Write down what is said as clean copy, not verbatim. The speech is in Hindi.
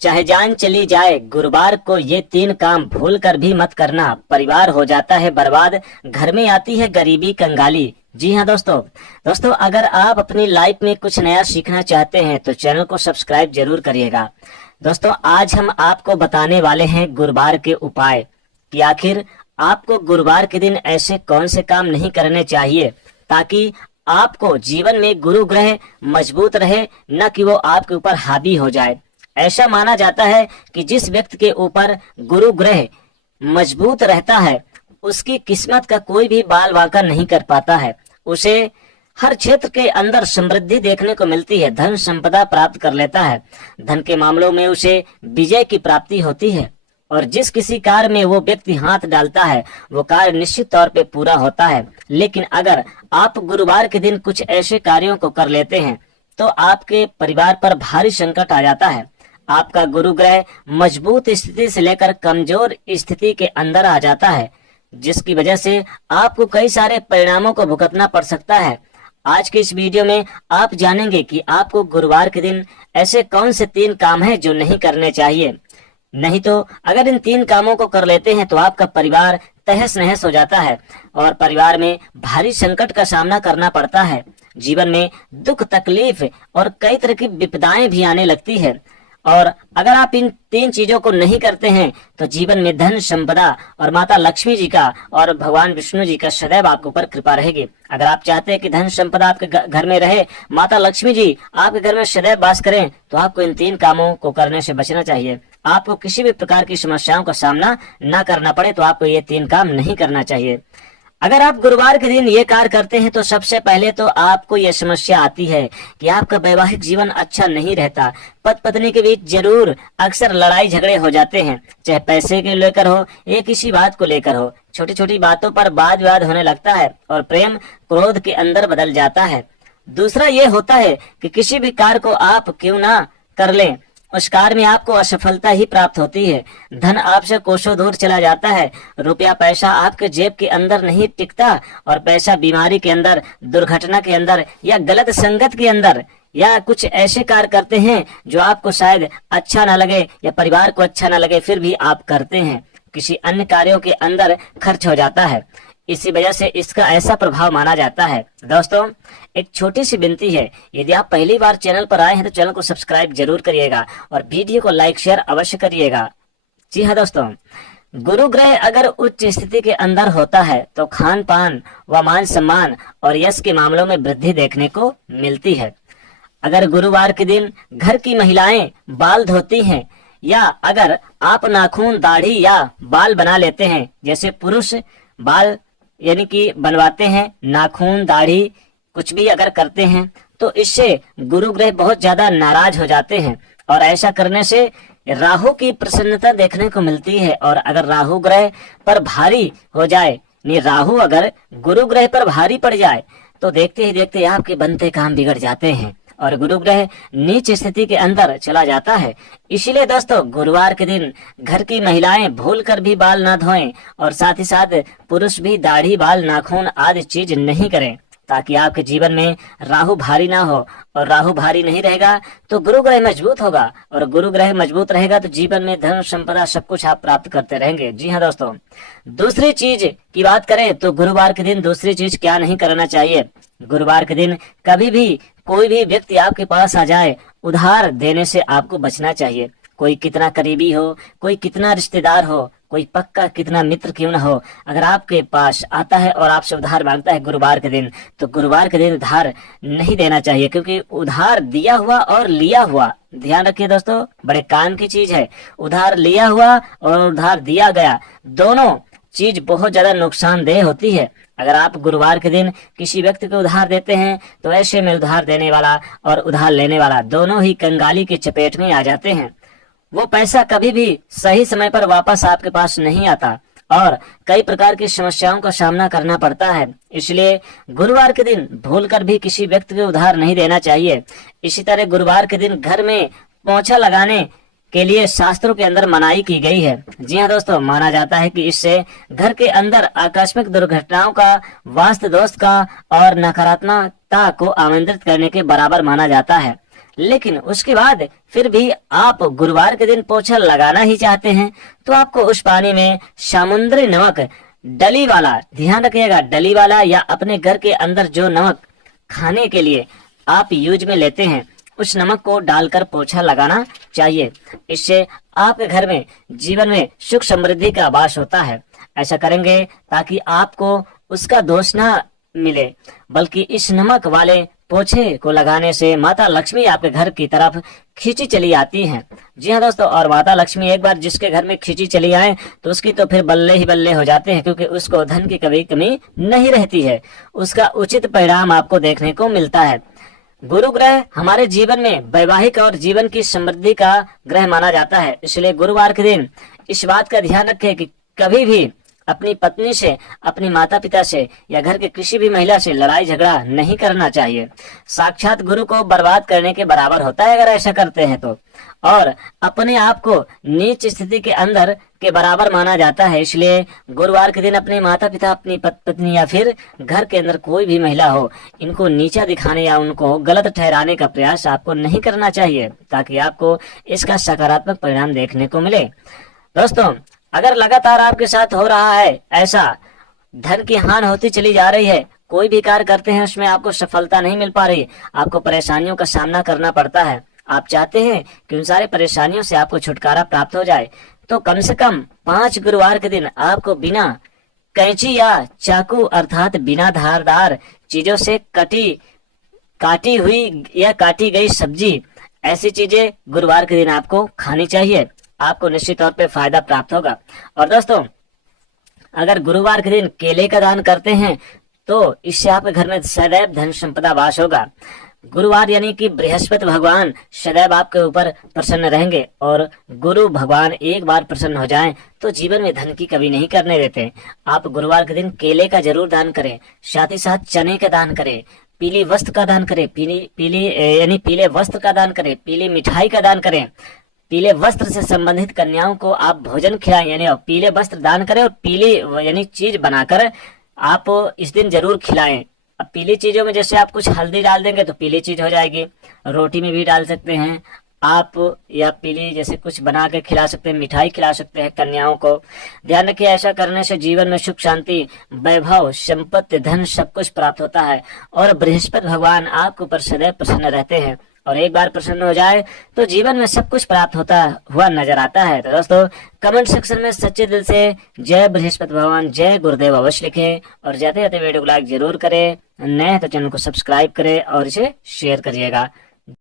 चाहे जान चली जाए गुरुवार को ये 3 काम भूल कर भी मत करना, परिवार हो जाता है बर्बाद, घर में आती है गरीबी कंगाली। जी हाँ दोस्तों अगर आप अपनी लाइफ में कुछ नया सीखना चाहते हैं तो चैनल को सब्सक्राइब जरूर करिएगा। दोस्तों आज हम आपको बताने वाले हैं गुरुवार के उपाय कि आखिर आपको गुरुवार के दिन ऐसे कौन से काम नहीं करने चाहिए ताकि आपको जीवन में गुरु ग्रह मजबूत रहे, न कि वो आपके ऊपर हावी हो जाए। ऐसा माना जाता है कि जिस व्यक्ति के ऊपर गुरु ग्रह मजबूत रहता है उसकी किस्मत का कोई भी बाल वांका नहीं कर पाता है। उसे हर क्षेत्र के अंदर समृद्धि देखने को मिलती है, धन संपदा प्राप्त कर लेता है, धन के मामलों में उसे विजय की प्राप्ति होती है और जिस किसी कार्य में वो व्यक्ति हाथ डालता है वो कार्य निश्चित तौर पे पूरा होता है। लेकिन अगर आप गुरुवार के दिन कुछ ऐसे कार्यों को कर लेते हैं तो आपके परिवार पर भारी संकट आ जाता है। आपका गुरु ग्रह मजबूत स्थिति से लेकर कमजोर स्थिति के अंदर आ जाता है, जिसकी वजह से आपको कई सारे परिणामों को भुगतना पड़ सकता है। आज के इस वीडियो में आप जानेंगे कि आपको गुरुवार के दिन ऐसे कौन से 3 काम हैं जो नहीं करने चाहिए। नहीं तो अगर इन 3 कामों को कर लेते हैं तो आपका परिवार तहस नहस हो जाता है और परिवार में भारी संकट का सामना करना पड़ता है। जीवन में दुख तकलीफ और कई तरह की विपदाएं भी आने लगती है। और अगर आप इन 3 चीजों को नहीं करते हैं तो जीवन में धन संपदा और माता लक्ष्मी जी का और भगवान विष्णु जी का सदैव आपके ऊपर कृपा रहेगी। अगर आप चाहते हैं कि धन संपदा आपके घर में रहे, माता लक्ष्मी जी आपके घर में सदैव वास करें, तो आपको इन 3 कामों को करने से बचना चाहिए। आपको किसी भी प्रकार की समस्याओं का सामना ना करना पड़े तो आपको ये 3 काम नहीं करना चाहिए। अगर आप गुरुवार के दिन ये कार्य करते हैं तो सबसे पहले तो आपको यह समस्या आती है कि आपका वैवाहिक जीवन अच्छा नहीं रहता। पति पत्नी के बीच जरूर अक्सर लड़ाई झगड़े हो जाते हैं, चाहे पैसे के लेकर हो या किसी बात को लेकर हो। छोटी छोटी बातों पर वाद विवाद होने लगता है और प्रेम क्रोध के अंदर बदल जाता है। दूसरा ये होता है कि किसी भी कार्य को आप क्यों ना कर लें, उस कार्य में आपको असफलता ही प्राप्त होती है। धन आपसे कोसों दूर चला जाता है, रुपया पैसा आपके जेब के अंदर नहीं टिकता और पैसा बीमारी के अंदर, दुर्घटना के अंदर या गलत संगत के अंदर या कुछ ऐसे कार्य करते हैं जो आपको शायद अच्छा ना लगे या परिवार को अच्छा ना लगे फिर भी आप करते हैं, किसी अन्य कार्यों के अंदर खर्च हो जाता है। इसी वजह से इसका ऐसा प्रभाव माना जाता है। दोस्तों एक छोटी सी विनती है, यदि आप पहली बार चैनल पर आए हैं तो चैनल को सब्सक्राइब जरूर करिएगा और वीडियो को लाइक शेयर अवश्य करिएगा। जी हाँ दोस्तों, गुरु ग्रह अगर उच्च स्थिति के अंदर होता है तो खान पान व मान सम्मान और यश के मामलों में वृद्धि देखने को मिलती है। अगर गुरुवार के दिन घर की महिलाएं बाल धोती हैं या अगर आप नाखून दाढ़ी या बाल बना लेते हैं, जैसे पुरुष बाल यानी कि बनवाते हैं, नाखून दाढ़ी कुछ भी अगर करते हैं तो इससे गुरु ग्रह बहुत ज्यादा नाराज हो जाते हैं और ऐसा करने से राहु की प्रसन्नता देखने को मिलती है। और अगर राहु ग्रह पर भारी हो जाए, राहु अगर गुरु ग्रह पर भारी पड़ जाए तो देखते ही देखते आपके बनते काम बिगड़ जाते हैं और गुरु ग्रह नीच स्थिति के अंदर चला जाता है। इसीलिए दोस्तों गुरुवार के दिन घर की महिलाएं भूल कर भी बाल ना धोएं और साथ ही साथ पुरुष भी दाढ़ी बाल नाखून आदि चीज नहीं करें ताकि आपके जीवन में राहु भारी ना हो। और राहु भारी नहीं रहेगा तो गुरु ग्रह मजबूत होगा और गुरु ग्रह मजबूत रहेगा तो जीवन में धन संपदा सब कुछ आप प्राप्त करते रहेंगे। जी हाँ दोस्तों, दूसरी चीज की बात करें तो गुरुवार के दिन दूसरी चीज क्या नहीं करना चाहिए। गुरुवार के दिन कभी भी कोई भी व्यक्ति आपके पास आ जाए उधार देने से आपको बचना चाहिए। कोई कितना करीबी हो, कोई कितना रिश्तेदार हो, कोई पक्का कितना मित्र क्यों ना हो, अगर आपके पास आता है और आपसे उधार मांगता है गुरुवार के दिन तो गुरुवार के दिन उधार नहीं देना चाहिए, क्योंकि उधार दिया हुआ और लिया हुआ, ध्यान रखिए दोस्तों, बड़े काम की चीज है। उधार लिया हुआ और उधार दिया गया दोनों चीज बहुत ज्यादा नुकसानदेह होती है। अगर आप गुरुवार के दिन किसी व्यक्ति को उधार देते हैं तो ऐसे में उधार देने वाला और उधार लेने वाला दोनों ही कंगाली की चपेट में आ जाते हैं। वो पैसा कभी भी सही समय पर वापस आपके पास नहीं आता और कई प्रकार की समस्याओं का सामना करना पड़ता है। इसलिए गुरुवार के दिन भूलकर भी किसी व्यक्ति को उधार नहीं देना चाहिए। इसी तरह गुरुवार के दिन घर में पोंछा लगाने के लिए शास्त्रों के अंदर मनाही की गई है। जी हाँ दोस्तों, माना जाता है कि इससे घर के अंदर आकस्मिक दुर्घटनाओं का, वास्तु दोष का और नकारात्मकता को आमंत्रित करने के बराबर माना जाता है। लेकिन उसके बाद फिर भी आप गुरुवार के दिन पोछा लगाना ही चाहते हैं, तो आपको उस पानी में समुद्री नमक डली वाला, ध्यान रखिएगा, डली वाला या अपने घर के अंदर जो नमक खाने के लिए आप यूज में लेते हैं उस नमक को डालकर पोछा लगाना चाहिए। इससे आपके घर में जीवन में सुख समृद्धि का वास होता है। ऐसा करेंगे ताकि आपको उसका दोष ना मिले, बल्कि इस नमक वाले पोछे को लगाने से माता लक्ष्मी आपके घर की तरफ खींची चली आती हैं। जी हाँ दोस्तों, और माता लक्ष्मी एक बार जिसके घर में खींची चली आए तो उसकी तो फिर बल्ले ही बल्ले हो जाते हैं, क्योंकि उसको धन की कभी कमी नहीं रहती है। उसका उचित परिणाम आपको देखने को मिलता है। गुरु ग्रह हमारे जीवन में वैवाहिक और जीवन की समृद्धि का ग्रह माना जाता है। इसलिए गुरुवार के दिन इस बात का ध्यान रखें कि कभी भी अपनी पत्नी से, अपनी माता पिता से या घर के किसी भी महिला से लड़ाई झगड़ा नहीं करना चाहिए। साक्षात गुरु को बर्बाद करने के बराबर होता है अगर ऐसा करते हैं तो, और अपने आप को नीच स्थिति के अंदर के बराबर माना जाता है। इसलिए गुरुवार के दिन अपने माता पिता, अपनी पत्नी या फिर घर के अंदर कोई भी महिला हो, इनको नीचा दिखाने या उनको गलत ठहराने का प्रयास आपको नहीं करना चाहिए, ताकि आपको इसका सकारात्मक परिणाम देखने को मिले। दोस्तों, अगर लगातार आपके साथ हो रहा है ऐसा, धन की हानि होती चली जा रही है, कोई भी कार्य करते हैं उसमें आपको सफलता नहीं मिल पा रही, आपको परेशानियों का सामना करना पड़ता है, आप चाहते हैं कि उन सारी परेशानियों से आपको छुटकारा प्राप्त हो जाए, तो कम से कम 5 गुरुवार के दिन आपको बिना कैंची या चाकू अर्थात बिना धारदार चीजों से काटी हुई या काटी गई सब्जी, ऐसी चीजें गुरुवार के दिन आपको खानी चाहिए। आपको निश्चित तौर पे फायदा प्राप्त होगा। और दोस्तों, अगर गुरुवार के दिन केले का दान करते हैं तो इससे आपके घर में सदैव धन संपदा वास होगा। गुरुवार यानी कि बृहस्पति भगवान सदैव आपके ऊपर प्रसन्न रहेंगे, और गुरु भगवान एक बार प्रसन्न हो जाएं तो जीवन में धन की कमी नहीं करने देते। आप गुरुवार के दिन केले का जरूर दान करें, साथ ही साथ चने का दान करें, पीली वस्त्र का दान करें, पीले वस्त्र का दान करें, पीली मिठाई का दान करें, पीले वस्त्र से संबंधित कन्याओं को आप भोजन खिलाएं, यानी पीले वस्त्र दान करें और पीली यानी चीज बनाकर आप इस दिन जरूर खिलाएं। अब पीली चीजों में जैसे आप कुछ हल्दी डाल देंगे तो पीली चीज हो जाएगी, रोटी में भी डाल सकते हैं आप, या पीली जैसे कुछ बना के खिला सकते हैं, मिठाई खिला सकते हैं कन्याओं को। ध्यान रखिए, ऐसा करने से जीवन में सुख शांति, वैभव, संपत्ति, धन सब कुछ प्राप्त होता है, और बृहस्पति भगवान आपके ऊपर सदैव प्रसन्न रहते हैं, और एक बार प्रसन्न हो जाए तो जीवन में सब कुछ प्राप्त होता हुआ नजर आता है। तो दोस्तों, कमेंट सेक्शन में सच्चे दिल से जय बृहस्पति भगवान, जय गुरुदेव अवश्य लिखें, और जाते जाते वीडियो को लाइक जरूर करें, नए तो चैनल को सब्सक्राइब करें और इसे शेयर करिएगा।